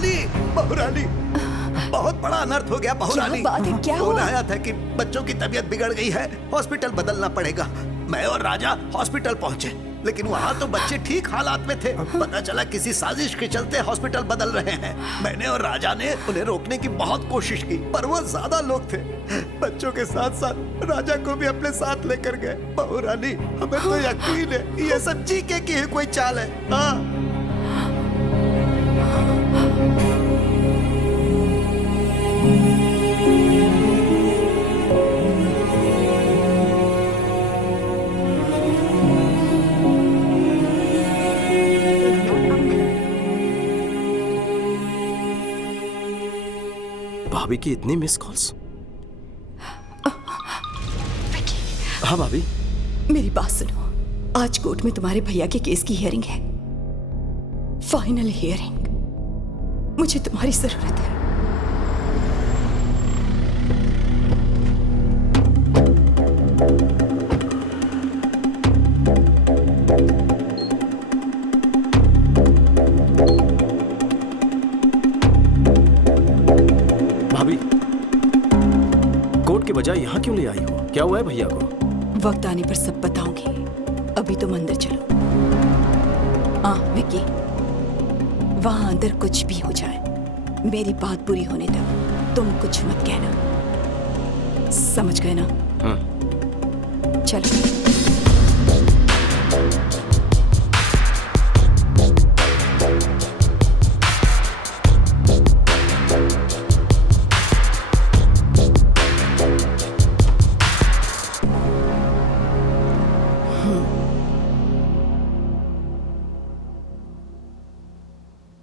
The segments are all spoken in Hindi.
बहुरानी, बहुरानी, बहुत बड़ा अनर्थ हो गया बहुरानी। क्या बात है, क्या हुआ? आया था कि बच्चों की तबीयत बिगड़ गई है, हॉस्पिटल बदलना पड़ेगा। मैं और राजा हॉस्पिटल पहुंचे, लेकिन वहाँ तो बच्चे ठीक हालात में थे। पता चला किसी साजिश के चलते हॉस्पिटल बदल रहे हैं। मैंने और राजा ने उन्हें रोकने की बहुत कोशिश की, पर वो ज्यादा लोग थे। बच्चों के साथ साथ राजा को भी अपने साथ लेकर गए। बहुरानी, हमें तो यकीन है ये सब जीके की ही कोई चाल है। हाँ। भाभी की इतनी मिस कॉल्स। हाँ भाभी। मेरी बात सुनो, आज कोर्ट में तुम्हारे भैया के केस की हियरिंग है, फाइनल हियरिंग। मुझे तुम्हारी जरूरत है। भाभी, कोर्ट के बजाय यहाँ क्यों ले आई हो? क्या हुआ है भैया को? वक्त आने पर सब बताऊंगी, अभी तुम अंदर चलो। हाँ विक्की, वहां अंदर कुछ भी हो जाए, मेरी बात पूरी होने तक तुम कुछ मत कहना, समझ गए ना? चलो।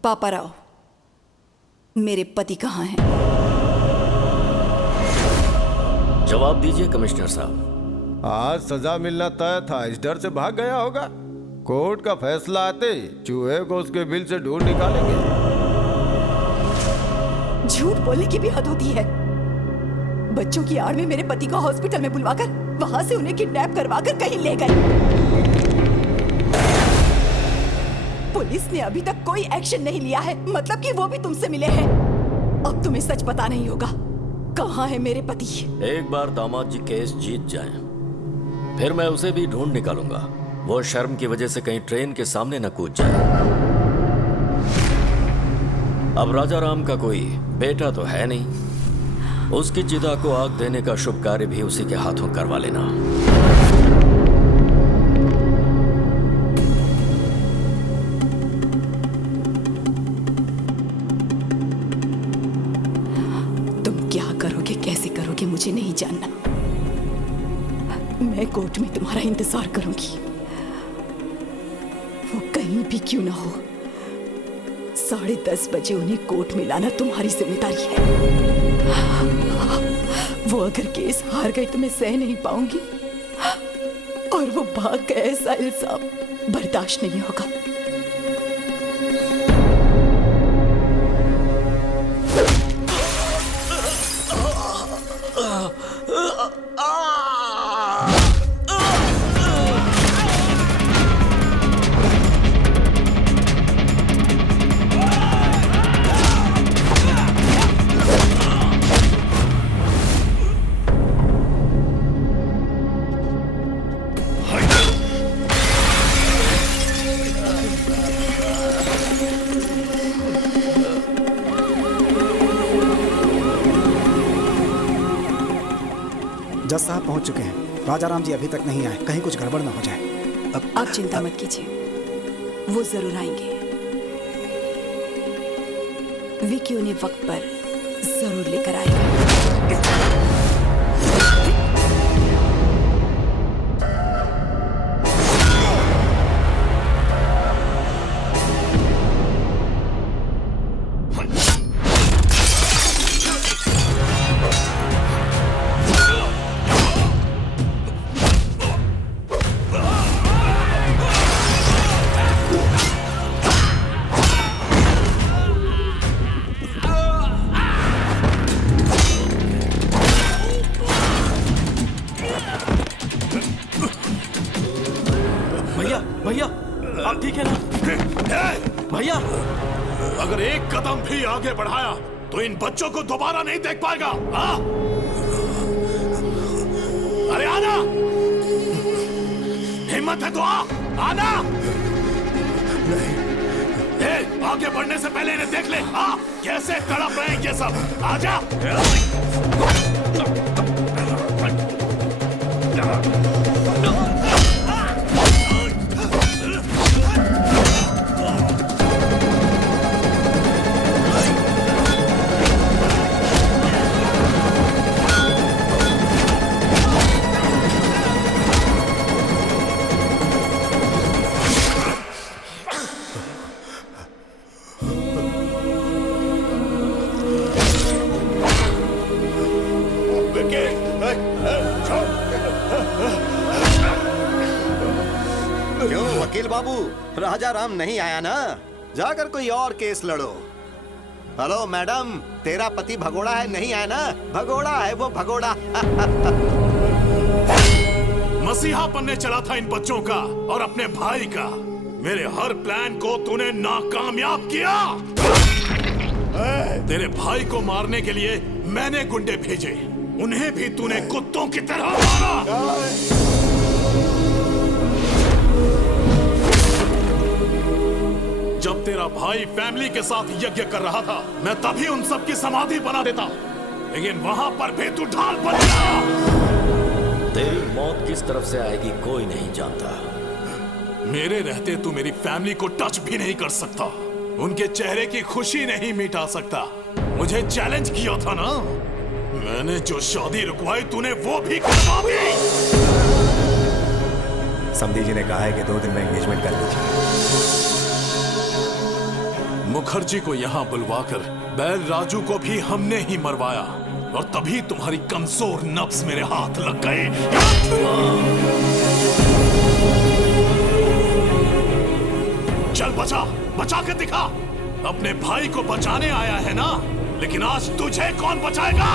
पापा राव, मेरे पति कहाँ हैं? जवाब दीजिए कमिश्नर साहब। आज सजा मिलना तय था, इस डर से भाग गया होगा। कोर्ट का फैसला आते ही चूहे को उसके बिल से ढूंढ निकालेंगे। झूठ बोलने की भी हद होती है। बच्चों की आड़ में मेरे पति को हॉस्पिटल में बुलवाकर वहां से उन्हें किडनैप करवाकर कहीं ले गए। पुलिस ने अभी तक कोई एक्शन नहीं लिया है, मतलब कि वो भी तुमसे मिले हैं। अब तुम्हें सच पता नहीं होगा, कहाँ है मेरे पति? एक बार दामाद जी केस जीत जाएं, फिर मैं उसे भी ढूंढ निकालूंगा। वो शर्म की वजह से कहीं ट्रेन के सामने न कूद जाए। अब राजा राम का कोई बेटा तो है नहीं, उसकी चिता को आग देने का शुभ कार्य भी उसी के हाथों करवा लेना। कैसे करोगे मुझे नहीं जानना। मैं कोर्ट में तुम्हारा इंतजार करूंगी, वो कहीं भी क्यों ना हो। 10:30 बजे उन्हें कोर्ट में लाना तुम्हारी जिम्मेदारी है। वो अगर केस हार गए तो मैं सह नहीं पाऊंगी, और वो भाग गए ऐसा इल्जाम बर्दाश्त नहीं होगा। जज साहब पहुंच चुके हैं। राजा राम जी अभी तक नहीं आए, कहीं कुछ गड़बड़ ना हो जाए। आप चिंता मत कीजिए, वो जरूर आएंगे। विकी उन्हें वक्त पर जरूर लेकर आएगा। अगर एक कदम भी आगे बढ़ाया तो इन बच्चों को दोबारा नहीं देख पाएगा। हाँ? अरे आना, हिम्मत है तो आना। नहीं, आगे बढ़ने से पहले इन्हें देख ले। कैसे तड़प रहे हैं ये सब। आजा। क्यों वकील बाबू, राजा राम नहीं आया ना? जाकर कोई और केस लड़ो। हेलो मैडम, तेरा पति भगोड़ा है, नहीं आया ना? भगोड़ा है वो, भगोड़ा। मसीहा बनने चला था इन बच्चों का और अपने भाई का। मेरे हर प्लान को तूने नाकामयाब किया। तेरे भाई को मारने के लिए मैंने गुंडे भेजे, उन्हें भी तूने कुत्तों की तरह मारा। जब तेरा भाई फैमिली के साथ यज्ञ कर रहा था, मैं तभी उन सब की समाधि बना देता, लेकिन वहां पर भी तू ढाल बन गया। तेरी मौत किस तरफ से आएगी कोई नहीं जानता। मेरे रहते तू मेरी फैमिली को टच भी नहीं कर सकता, उनके चेहरे की खुशी नहीं मिटा सकता। मुझे चैलेंज किया था ना, मैंने जो शादी रुकवाई तूने वो भी करवा दी। समधी जी ने कहा है कि 2 दिन में एंगेजमेंट कर लीजिए। मुखर्जी को यहाँ बुलवाकर बैल राजू को भी हमने ही मरवाया, और तभी तुम्हारी कमजोर नब्ज मेरे हाथ लग गए। चल बचा, बचा के दिखा। अपने भाई को बचाने आया है ना, लेकिन आज तुझे कौन बचाएगा?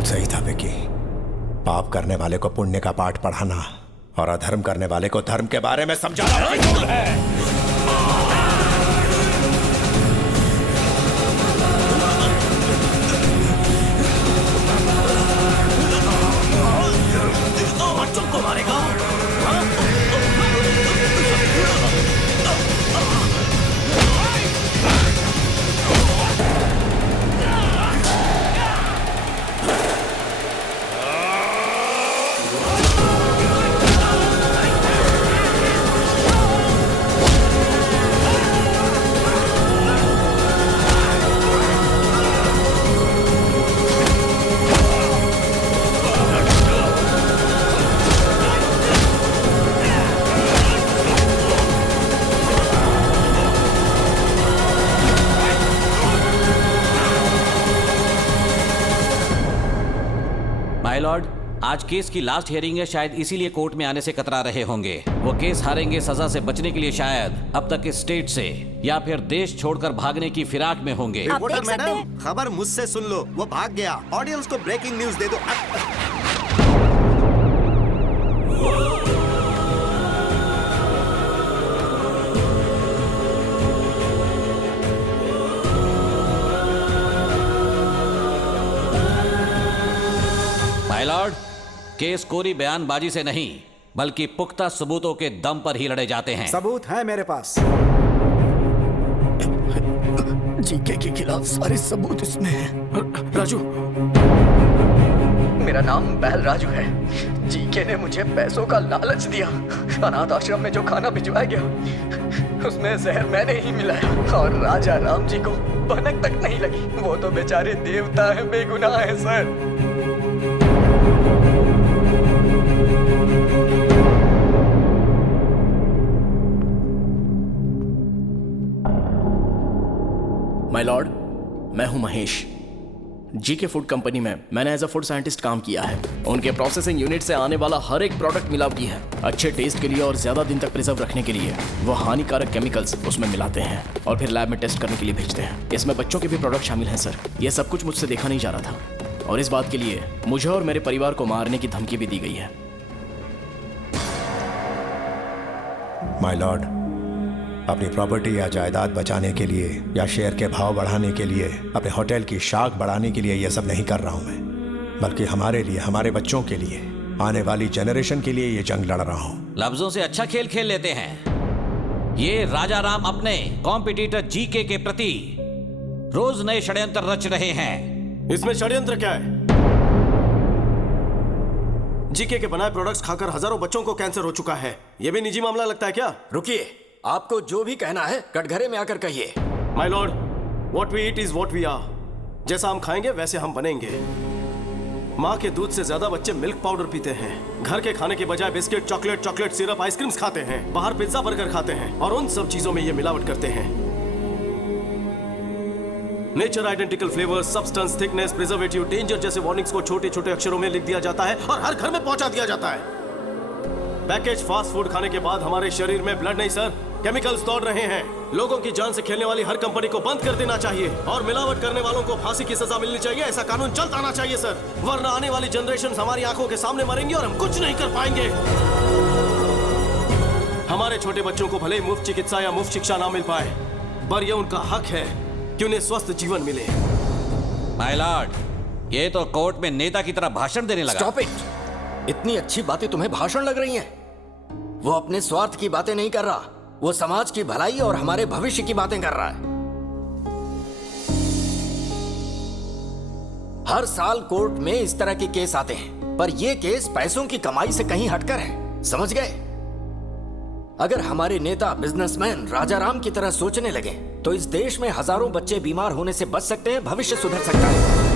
सही था विकी। पाप करने वाले को पुण्य का पाठ पढ़ाना और अधर्म करने वाले को धर्म के बारे में समझाना मंजूर है। बच्चों को मारेगा? माय लॉर्ड, आज केस की लास्ट हियरिंग है, शायद इसीलिए कोर्ट में आने से कतरा रहे होंगे। वो केस हारेंगे सजा से बचने के लिए शायद अब तक इस स्टेट से या फिर देश छोड़कर भागने की फिराक में होंगे। रिपोर्टर मैडम, खबर मुझसे सुन लो, वो भाग गया। ऑडियंस को ब्रेकिंग न्यूज दे दो। माय लॉर्ड, केस कोरी बयानबाजी से नहीं बल्कि पुख्ता सबूतों के दम पर ही लड़े जाते हैं। सबूत है मेरे पास। जीके के खिलाफ सारे सबूत इसमें हैं। राजू, मेरा नाम बैल राजू है। जीके ने मुझे पैसों का लालच दिया। अनाथ आश्रम में जो खाना भिजवाया गया उसमें जहर मैंने ही मिलाया, और राजा राम जी को भनक तक नहीं लगी। वो तो बेचारे देवता हैं, बेगुनाह है सर। माय लॉर्ड, मैं हूं महेश। जीके फूड कंपनी में मैंने एज अ फूड साइंटिस्ट काम किया है। उनके प्रोसेसिंग यूनिट से आने वाला हर एक प्रोडक्ट मिलावटी है। अच्छे टेस्ट के लिए और ज्यादा दिन तक प्रिजर्व रखने के लिए वो हानिकारक केमिकल्स उसमें मिलाते हैं और फिर लैब में टेस्ट करने के लिए भेजते हैं। इसमें बच्चों के भी प्रोडक्ट शामिल हैं सर। ये सब कुछ मुझसे देखा नहीं जा रहा था और इस बात के लिए मुझे और मेरे परिवार को मारने की धमकी भी दी गई है। माय लॉर्ड, अपनी प्रॉपर्टी या जायदाद बचाने के लिए या शेयर के भाव बढ़ाने के लिए, अपने होटल की शाख बढ़ाने के लिए ये सब नहीं कर रहा हूं मैं, बल्कि हमारे लिए, हमारे बच्चों के लिए, आने वाली जनरेशन के लिए ये जंग लड़ रहा हूं। लफ्जों से अच्छा खेल खेल लेते हैं। ये राजा राम अपने कॉम्पिटिटर जीके के प्रति रोज नए षड्यंत्र रच रहे हैं। इसमें षड्यंत्र क्या है? जीके के बनाए प्रोडक्ट्स खाकर हजारों बच्चों को कैंसर हो चुका है। यह भी निजी मामला लगता है क्या? रुकिए, आपको जो भी कहना है कटघरे में आकर कहिए। My lord, what we eat is what we are. जैसा हम खाएंगे वैसे हम बनेंगे। माँ के दूध से ज्यादा बच्चे मिल्क पाउडर पीते हैं। घर के खाने के बजाय बिस्किट, चॉकलेट सिरप, आइसक्रीम्स खाते हैं। बाहर पिज्जा बर्गर खाते हैं और उन सब चीजों में ये मिलावट करते हैं। Nature identical flavour, substance, thickness, preservative, danger जैसे वार्निंग्स को छोटे छोटे अक्षरों में लिख दिया जाता है और हर घर में पहुंचा दिया जाता है। पैकेज फास्ट फूड खाने के बाद हमारे शरीर में ब्लड नहीं सर, केमिकल्स दौड़ रहे हैं। लोगों की जान से खेलने वाली हर कंपनी को बंद कर देना चाहिए और मिलावट करने वालों को फांसी की सजा मिलनी चाहिए। ऐसा कानून चलता आना चाहिए सर, वरना आने वाली जनरेशन हमारी आंखों के सामने मरेंगे और हम कुछ नहीं कर पाएंगे। हमारे छोटे बच्चों को भले ही मुफ्त चिकित्सा या मुफ्त शिक्षा ना मिल पाए, पर यह उनका हक है कि उन्हें स्वस्थ जीवन मिले। माय लॉर्ड, ये तो कोर्ट में नेता की तरह भाषण देने लगा। Stop it. इतनी अच्छी बातें तुम्हें भाषण लग रही हैं? वो अपने स्वार्थ की बातें नहीं कर रहा, वो समाज की भलाई और हमारे भविष्य की बातें कर रहा है। हर साल कोर्ट में इस तरह के केस आते हैं, पर ये केस पैसों की कमाई से कहीं हटकर है, समझ गए? अगर हमारे नेता बिजनेसमैन राजा राम की तरह सोचने लगे तो इस देश में हजारों बच्चे बीमार होने से बच सकते हैं, भविष्य सुधर सकता है।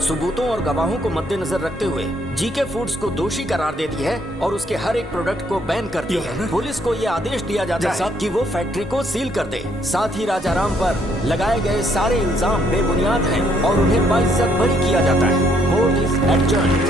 सबूतों और गवाहों को मद्देनजर रखते हुए जीके फूड्स को दोषी करार देती है और उसके हर एक प्रोडक्ट को बैन करती है। पुलिस को यह आदेश दिया जाता है कि वो फैक्ट्री को सील कर दे। साथ ही राजा राम पर लगाए गए सारे इल्जाम बेबुनियाद हैं और उन्हें बाइज्जत बरी किया जाता है। Court is adjourned.